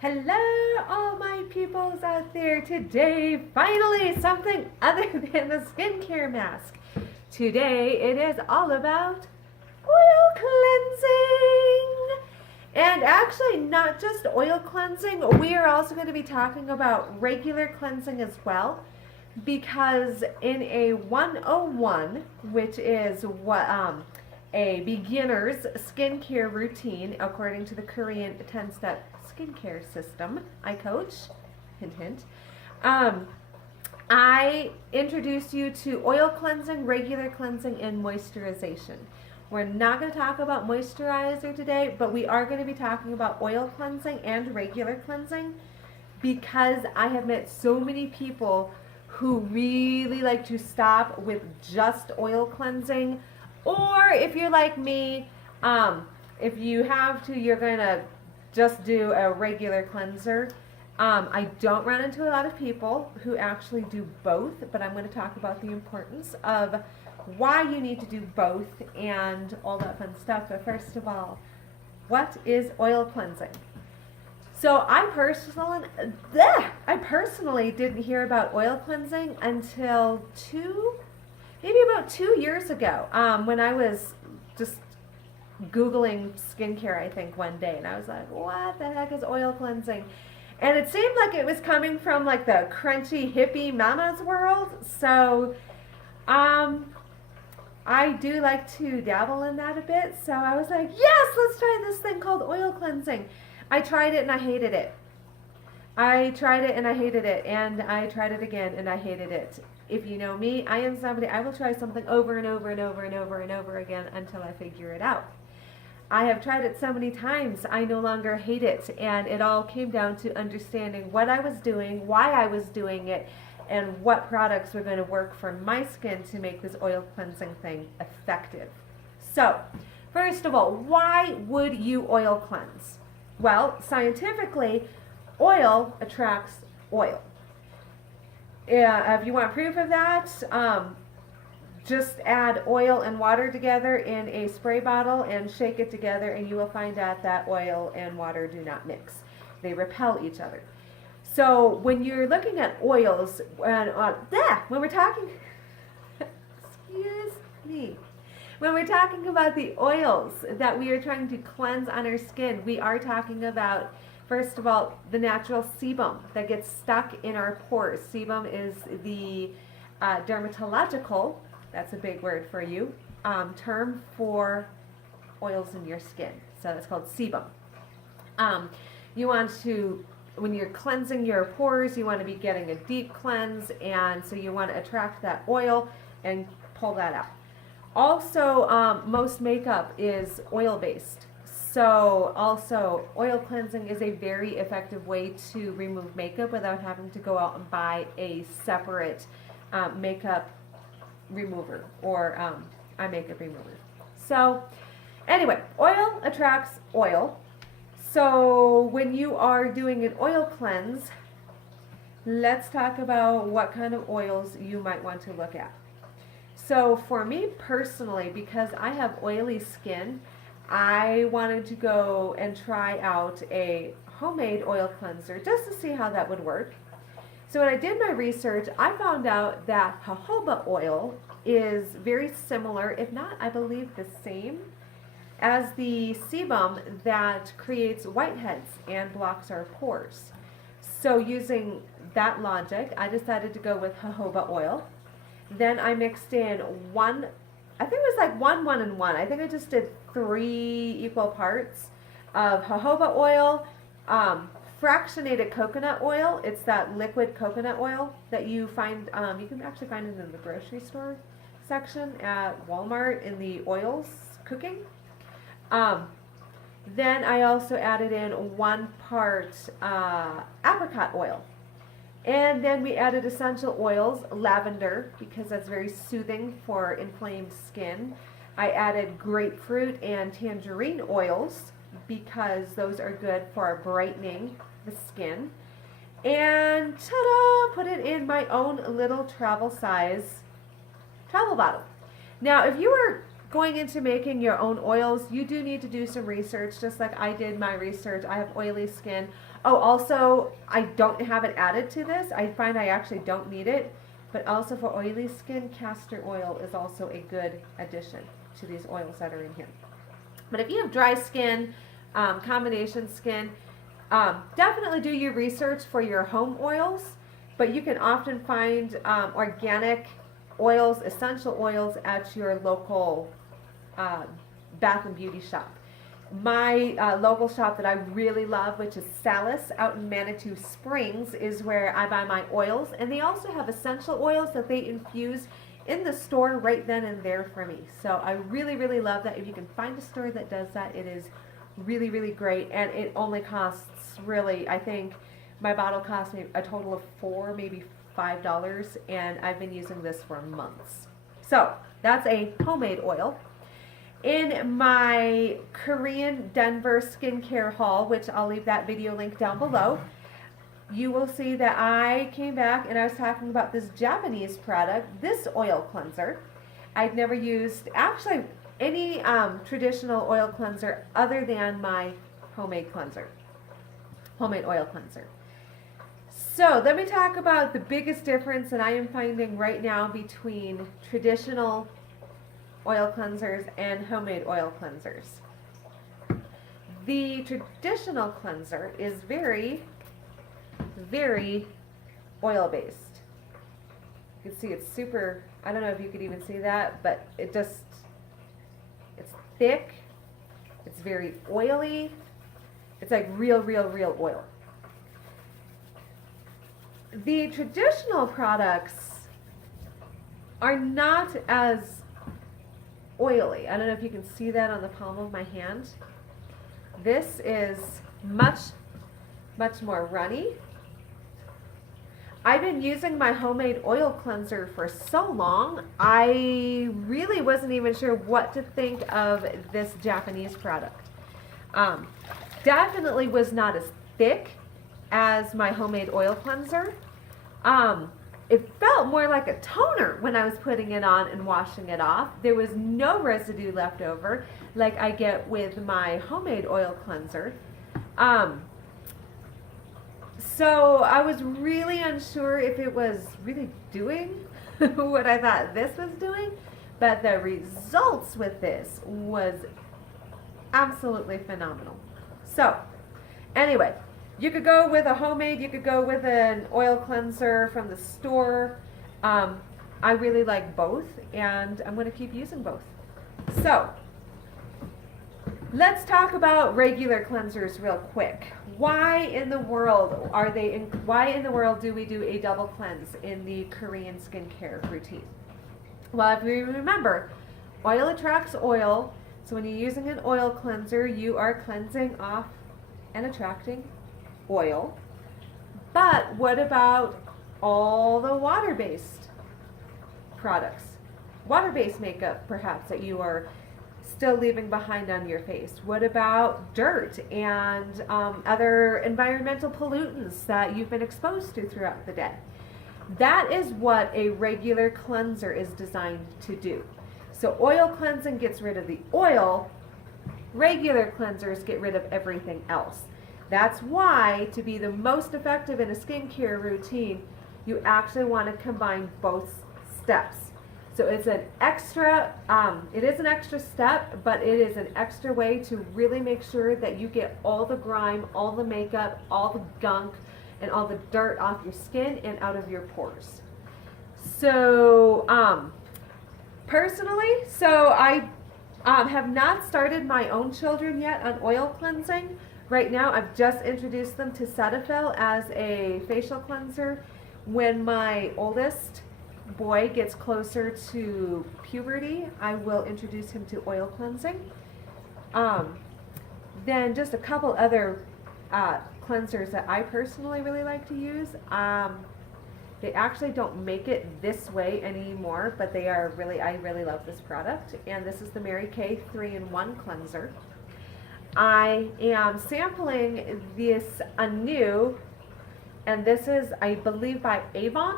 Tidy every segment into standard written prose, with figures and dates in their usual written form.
Hello, all my peoples out there. Today, finally, something other than the skincare mask. Today, it is all about oil cleansing. And actually, not just oil cleansing, we are also going to be talking about regular cleansing as well. Because in a 101, which is what a beginner's skincare routine according to the Korean 10-step skincare system I coach, hint hint, um, I introduce you to oil cleansing, regular cleansing, and moisturization. We're not going to talk about moisturizer today, but we are going to be talking about oil cleansing and regular cleansing because I have met so many people who really like to stop with just oil cleansing. Or if you're like me, if you have to, you're going to just do a regular cleanser. I don't run into a lot of people who actually do both, but I'm going to talk about the importance of why you need to do both and all that fun stuff. But first of all, what is oil cleansing? So I personally didn't hear about oil cleansing until maybe about 2 years ago, when I was just Googling skincare, I think, one day, and I was like, what the heck is oil cleansing? And it seemed like it was coming from like the crunchy hippie mama's world. So, I do like to dabble in that a bit. So I was like, yes, let's try this thing called oil cleansing. I tried it and I hated it. I tried it and I hated it, and I tried it again and I hated it. If you know me, I am somebody, I will try something over and over and over and over and over again until I figure it out. I have tried it so many times, I no longer hate it, and it all came down to understanding what I was doing, why I was doing it, and what products were going to work for my skin to make this oil cleansing thing effective. So, first of all, why would you oil cleanse? Well, scientifically, oil attracts oil. If you want proof of that, just add oil and water together in a spray bottle and shake it together, and you will find out that oil and water do not mix. They repel each other. So when you're looking at oils, when we're talking, excuse me, when we're talking about the oils that we are trying to cleanse on our skin, we are talking about, first of all, the natural sebum that gets stuck in our pores. Sebum is the dermatological, that's a big word for you, term for oils in your skin. So that's called sebum. You want to, when you're cleansing your pores, you want to be getting a deep cleanse, and so you want to attract that oil and pull that out. Also, most makeup is oil-based. So also, oil cleansing is a very effective way to remove makeup without having to go out and buy a separate makeup remover or eye makeup remover. So anyway, oil attracts oil. So when you are doing an oil cleanse, let's talk about what kind of oils you might want to look at. So for me personally, because I have oily skin, I wanted to go and try out a homemade oil cleanser just to see how that would work. So when I did my research, I found out that jojoba oil is very similar, if not, I believe, the same as the sebum that creates whiteheads and blocks our pores. So using that logic, I decided to go with jojoba oil. Then I mixed in I think it was like 1, and 1. I think I just did 3 equal parts of jojoba oil, fractionated coconut oil. It's that liquid coconut oil that you find, you can actually find it in the grocery store section at Walmart in the oils cooking. Then I also added in 1 part apricot oil. And then we added essential oils, lavender, because that's very soothing for inflamed skin. I added grapefruit and tangerine oils because those are good for brightening the skin. And ta-da! Put it in my own little travel size travel bottle. Now, if you were going into making your own oils, you do need to do some research, just like I did my research. I have oily skin. Oh, also, I don't have it added to this. I find I actually don't need it. But also for oily skin, castor oil is also a good addition to these oils that are in here. But if you have dry skin, combination skin, definitely do your research for your home oils. But you can often find organic oils, essential oils at your local bath and beauty shop. My local shop that I really love, which is Salis out in Manitou Springs, is where I buy my oils. And they also have essential oils that they infuse in the store right then and there for me. So I really, really love that. If you can find a store that does that, it is really, really great. And it only costs really, I think my bottle cost me a total of $4, maybe $5. And I've been using this for months. So that's a homemade oil. In my Korean Denver skincare haul, which I'll leave that video link down below, you will see that I came back and I was talking about this Japanese product, this oil cleanser. I'd never used actually any traditional oil cleanser other than my homemade cleanser, homemade oil cleanser. So let me talk about the biggest difference that I am finding right now between traditional oil cleansers and homemade oil cleansers. The traditional cleanser is very, very oil based. You can see it's super, I don't know if you could even see that, but it's thick, it's very oily, it's like real oil. The traditional products are not as oily. I don't know if you can see that on the palm of my hand. This is much more runny. I've been using my homemade oil cleanser for so long, I really wasn't even sure what to think of this Japanese product. Definitely was not as thick as my homemade oil cleanser. It felt more like a toner when I was putting it on and washing it off. There was no residue left over like I get with my homemade oil cleanser. So I was really unsure if it was really doing what I thought this was doing, but the results with this was absolutely phenomenal. So anyway, you could go with a homemade, you could go with an oil cleanser from the store. I really like both, and I'm going to keep using both. So, let's talk about regular cleansers real quick. Why in the world do we do a double cleanse in the Korean skincare routine? Well, if you remember, oil attracts oil, so when you're using an oil cleanser, you are cleansing off and attracting oil. But what about all the water-based products? Water-based makeup, perhaps, that you are still leaving behind on your face. What about dirt and other environmental pollutants that you've been exposed to throughout the day? That is what a regular cleanser is designed to do. So oil cleansing gets rid of the oil. Regular cleansers get rid of everything else. That's why, to be the most effective in a skincare routine, you actually want to combine both steps. So it's an extra, it is an extra step, but it is an extra way to really make sure that you get all the grime, all the makeup, all the gunk, and all the dirt off your skin and out of your pores. So, personally, I have not started my own children yet on oil cleansing. Right now, I've just introduced them to Cetaphil as a facial cleanser. When my oldest boy gets closer to puberty, I will introduce him to oil cleansing. Then just a couple other cleansers that I personally really like to use. They actually don't make it this way anymore, but they are really, I really love this product. And this is the Mary Kay 3-in-1 cleanser. I am sampling this anew, and this is, I believe, by Avon.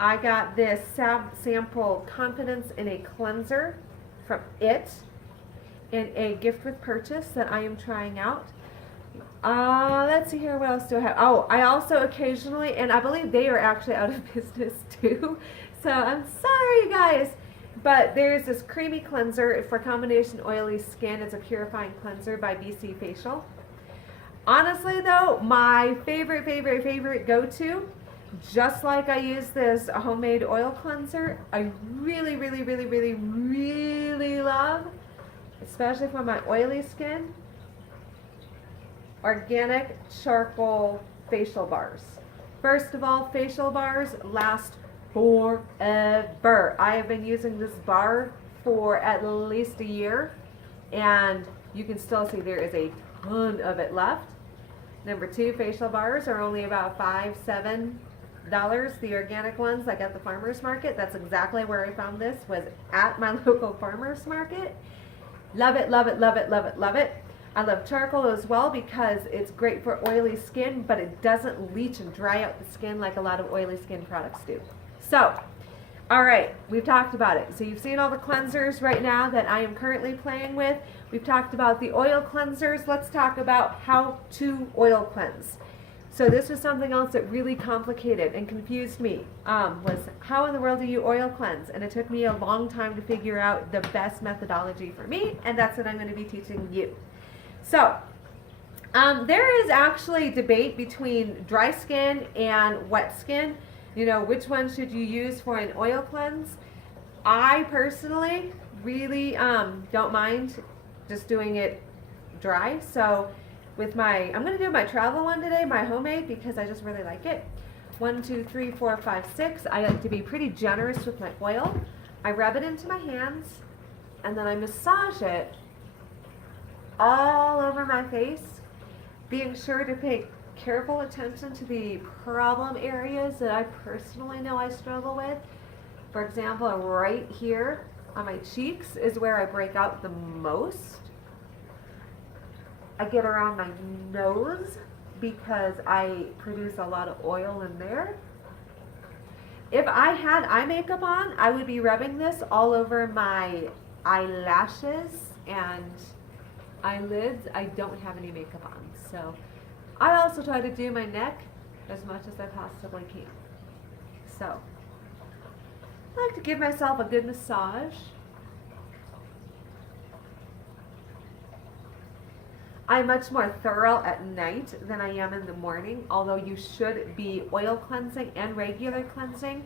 I got this sample Confidence in a Cleanser from It in a gift with purchase that I am trying out. Let's see here, what else do I have? Oh, I also occasionally, and I believe they are actually out of business too, so I'm sorry guys, but there's this creamy cleanser for combination oily skin. It's a purifying cleanser by BC Facial. Honestly though, my favorite go-to, just like I use this homemade oil cleanser, I really love, especially for my oily skin, organic charcoal facial bars. First of all, facial bars last forever. I have been using this bar for at least a year, and you can still see there is a ton of it left. Number two, facial bars are only about $5-7. The organic ones, like at the farmer's market. That's exactly where I found this, was at my local farmer's market. Love it. I love charcoal as well because it's great for oily skin, but it doesn't leach and dry out the skin like a lot of oily skin products do. So, all right, we've talked about it. So you've seen all the cleansers right now that I am currently playing with. We've talked about the oil cleansers. Let's talk about how to oil cleanse. So this was something else that really complicated and confused me, was how in the world do you oil cleanse? And it took me a long time to figure out the best methodology for me, and that's what I'm going to be teaching you. So, there is actually debate between dry skin and wet skin. You know, which one should you use for an oil cleanse? I personally really don't mind just doing it dry. So with I'm going to do my travel one today, my homemade, because I just really like it. 1, 2, 3, 4, 5, 6. I like to be pretty generous with my oil. I rub it into my hands, and then I massage it all over my face, being sure to pay careful attention to the problem areas that I personally know I struggle with. For example, right here on my cheeks is where I break out the most. I get around my nose because I produce a lot of oil in there. If I had eye makeup on, I would be rubbing this all over my eyelashes and eyelids. I don't have any makeup on, so I also try to do my neck as much as I possibly can. So I like to give myself a good massage. I'm much more thorough at night than I am in the morning, although you should be oil cleansing and regular cleansing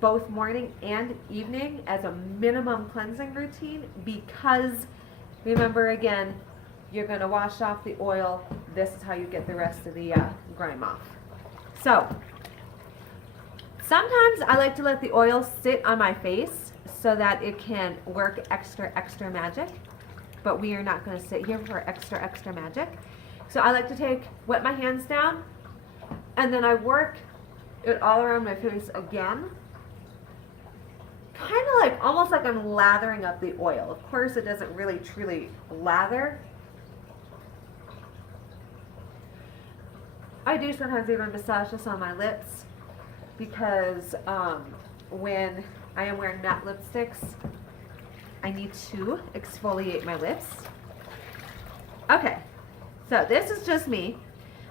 both morning and evening as a minimum cleansing routine, because remember again, you're going to wash off the oil. This is how you get the rest of the grime off. So sometimes I like to let the oil sit on my face so that it can work extra magic. But we are not going to sit here for extra magic. So I like to wet my hands down, and then I work it all around my face again. Kind of like, almost like I'm lathering up the oil. Of course, it doesn't really truly lather. I do sometimes even massage this on my lips because when I am wearing matte lipsticks, I need to exfoliate my lips. Okay, so this is just me,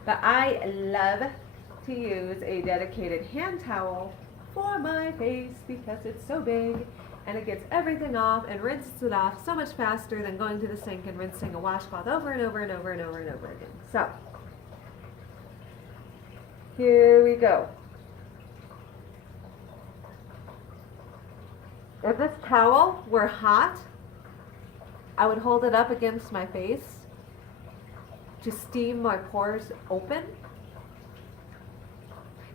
but I love to use a dedicated hand towel for my face because it's so big and it gets everything off and rinses it off so much faster than going to the sink and rinsing a washcloth over and over again. So, here we go. If this towel were hot, I would hold it up against my face to steam my pores open.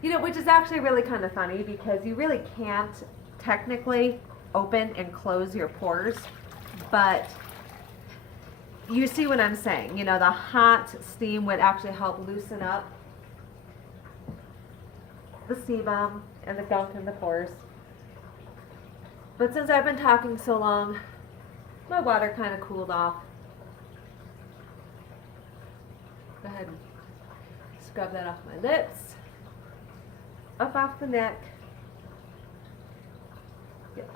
You know, which is actually really kind of funny because you really can't technically open and close your pores, but you see what I'm saying. You know, the hot steam would actually help loosen up the sebum and the gunk in the pores. But since I've been talking so long, my water kind of cooled off. Go ahead and scrub that off my lips, up off the neck,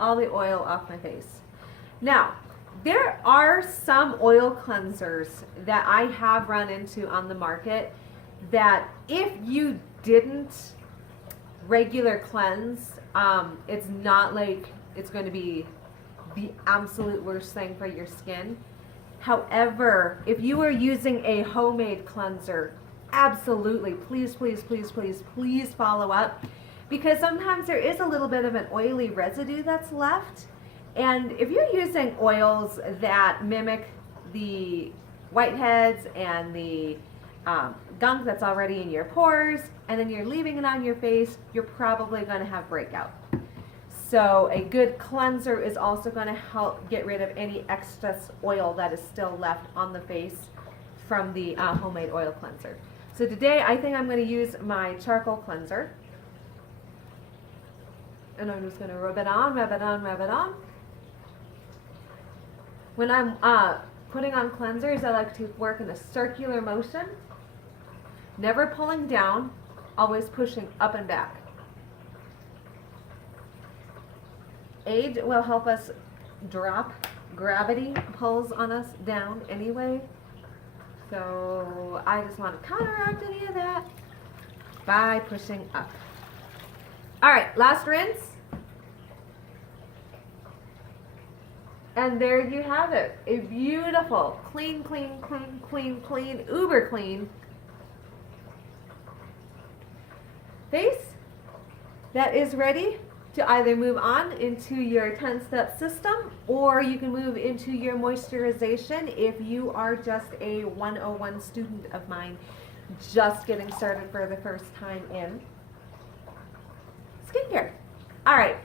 all the oil off my face. Now, there are some oil cleansers that I have run into on the market that if you didn't regular cleanse, it's not like it's going to be the absolute worst thing for your skin. However, if you are using a homemade cleanser, absolutely, please follow up, because sometimes there is a little bit of an oily residue that's left. And if you're using oils that mimic the whiteheads and the gunk that's already in your pores, and then you're leaving it on your face, you're probably going to have breakout. So a good cleanser is also going to help get rid of any excess oil that is still left on the face from the homemade oil cleanser. So today I think I'm going to use my charcoal cleanser. And I'm just going to rub it on. When I'm putting on cleansers, I like to work in a circular motion, never pulling down, always pushing up and back. Age will help us drop. Gravity pulls on us down anyway. So I just want to counteract any of that by pushing up. All right, last rinse. And there you have it. A beautiful, clean, uber clean face that is ready to either move on into your 10-step system, or you can move into your moisturization if you are just a 101 student of mine just getting started for the first time in skincare. All right,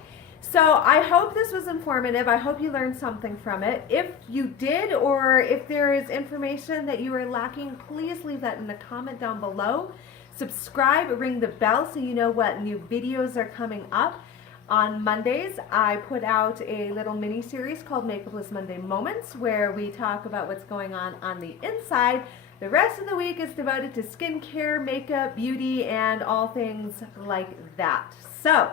so I hope this was informative. I hope you learned something from it. If you did, or if there is information that you are lacking, please leave that in the comment down below. Subscribe, ring the bell so you know what new videos are coming up. On Mondays, I put out a little mini series called Makeupless Monday Moments, where we talk about what's going on the inside. The rest of the week is devoted to skincare, makeup, beauty, and all things like that. So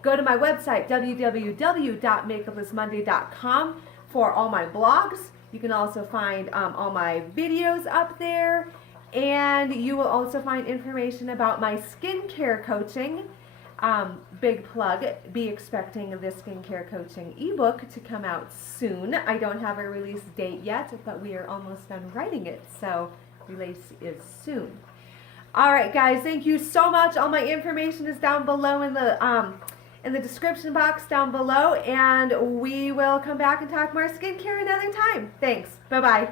go to my website, www.makeuplessmonday.com, for all my blogs. You can also find all my videos up there, and you will also find information about my skincare coaching. Big plug, be expecting the skincare coaching ebook to come out soon. I don't have a release date yet, but we are almost done writing it, so release is soon. All right, guys, thank you so much. All my information is down below in the description box down below, and we will come back and talk more skincare another time. Thanks. Bye-bye.